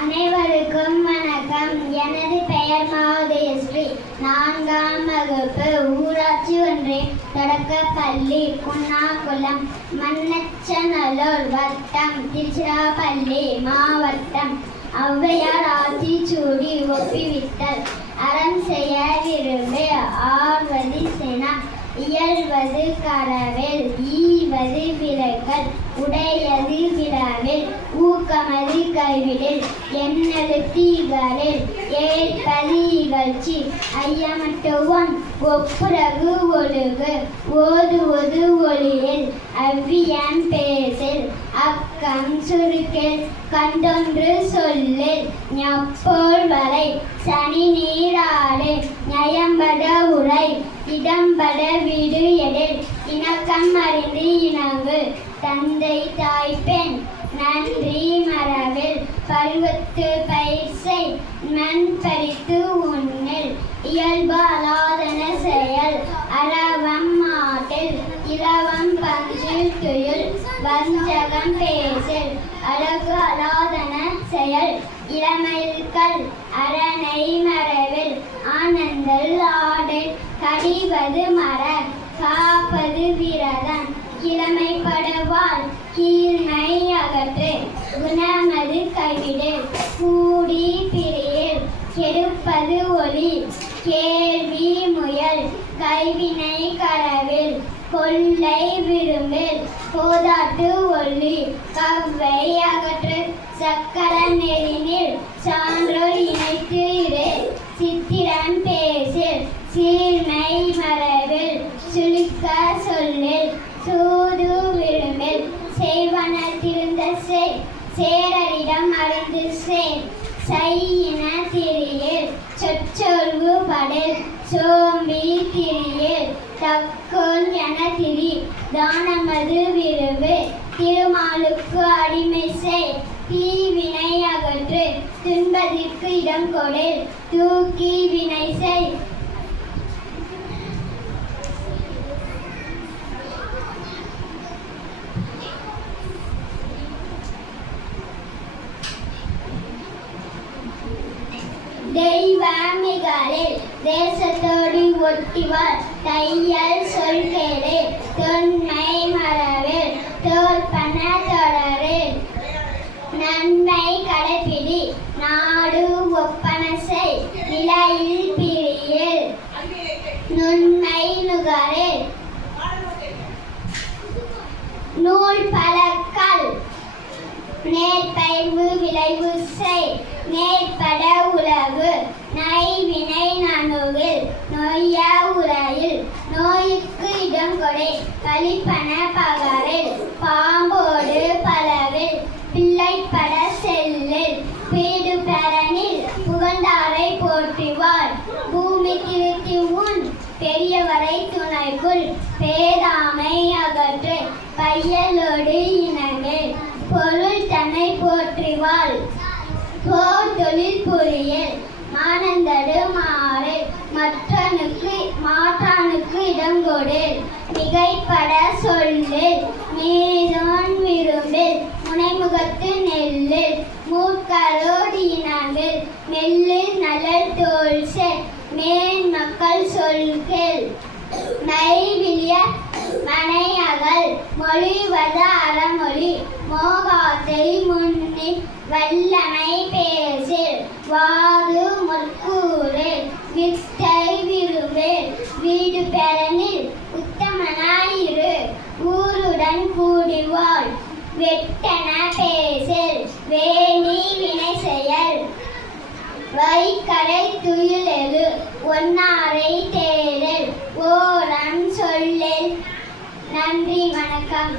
அனைவருக்கும் வணக்கம். எனது பெயர் மகோதயஸ்ரீ. 4ஆம் வகுப்பு ஊராட்சி ஒன்றிய தொடக்கப்பள்ளி குன்னாகுளம் மண்ணச்சநல்லூர் வட்டம் திருச்சிராப்பள்ளி மாவட்டம். ஔவையார் ஆட்சி சூடி ஒப்பிவித்தல் அறம் செய்ய விரும்பு ஆர்வது செனா இயல்வது கரவேல் ஈவது விலகல் உடையது விழாவில் ஊக்கமது கைவிடில் எண்ணெழுத்து இகழில் ஏற்பது இகழ்ச்சி ஐயமட்டுவன் ஒப்புரவு ஒழுகு ஓதுவது ஒளியில் அவ்வியம் பேசில் அக்கம் சுருக்கில் கண்டொன்று சொல்லில் ஞப்போல் வரை சனி நீராடு நயம்பட உரை இடம்பட வீடு எழில் இணக்கம் அறிந்து இணங்கு தந்தை தாய் பெண் நன்றி மரபில் பருவத்து பயிற்சை மண் பறித்து உண்ணில் இயல்பு அலாதன செயல் அறவம் மாட்டில் இலவம் பஞ்சில் துயில் வஞ்சகம் பேசில் அழகு அலாதன செயல் இளமைகள் அரணை மரபில் ஆனந்தல் ஆடல் கடிவது மர காப்பது விரதம் கிழமைப்படுவாள் கீழ்மை அகற்று குணமது கைவிடு கூடி பிரியில் கெடுப்பது ஒளி கேள்வி முயல் கைவினை கரவில் கொள்ளை விரும்பில் போதாட்டு ஒளி கவ்வை அகற்று சக்கர நெறினில் சான்றோர் இணைத்து இரு சித்திரம் பேசில் சீர்மை மரபில் சுழிக்க சொல்லில் சூது விரும்பில் செய்வன திருந்த சேரரிடம் அறிந்து செய்யின திரியில் சொற்சொல்வு படில் சோம்பி திரியில் தக்கோல் என திரி தானமது விரும்பு திருமாலுக்கு அடிமை செய் தீவினை அகற்று துன்பத்திற்கு இடம் கொடில் தூக்கி வினை செய் தெய்வமிகளில் தேசத்தோடு ஒட்டிவார் தையல் சொல் கேளு தொன்மை மரபில் தோற்பன தொடரில் நன்மை கடைப்பிடி நாடு ஒப்பன செய் நிலையில் பிரியில் நுண்மை நுகரில் நூல் பழக்கல் நேர்பயிர்வு விளைவு செய் நேர்பட உலகு நைவினை நணுகில் நொய்ய உரையில் நோய்க்கு இடம் கொடை கழிப்பன பகரில் பாம்போடு பலவில் பிள்ளைப்பட செல்லில் பீடு பெறனில் புகழ்ந்தாரை போற்றிவார் பூமி திருத்தி உன் பெரியவரை துணைக்குள் பேதாமை அகற்று பையலோடு இணங்கில் பொருள் தன்னை போற்றிவாள் போர் தொழில் புரியல் மானந்தடு மாறு மாற்றானுக்கு இடம் கொடு மிகைப்பட சொல்லில் மீதோன் விரும்பில் முனைமுகத்து நெல்லில் மூக்கரோடு இனங்கில் மெல்லில் நலல் தோல் செல் மேன் மக்கள் சொல்கேள் மைவிலிய மனை அகல் மொழிவது அறமொழி மோகாத்தை முன்னி வல்லமை பேசில் வாது முற்கூறு வித்தை விரும்பில் வீடு பெறனில் உத்தமனாயிரு ஊருடன் கூடிவாள் வெட்டன பேசில் வேணி வினை செயல் வைக்கரை துயிலெழு ஒன்னாரை தேடல் ஓரம் சொல்லில். நன்றி, வணக்கம்.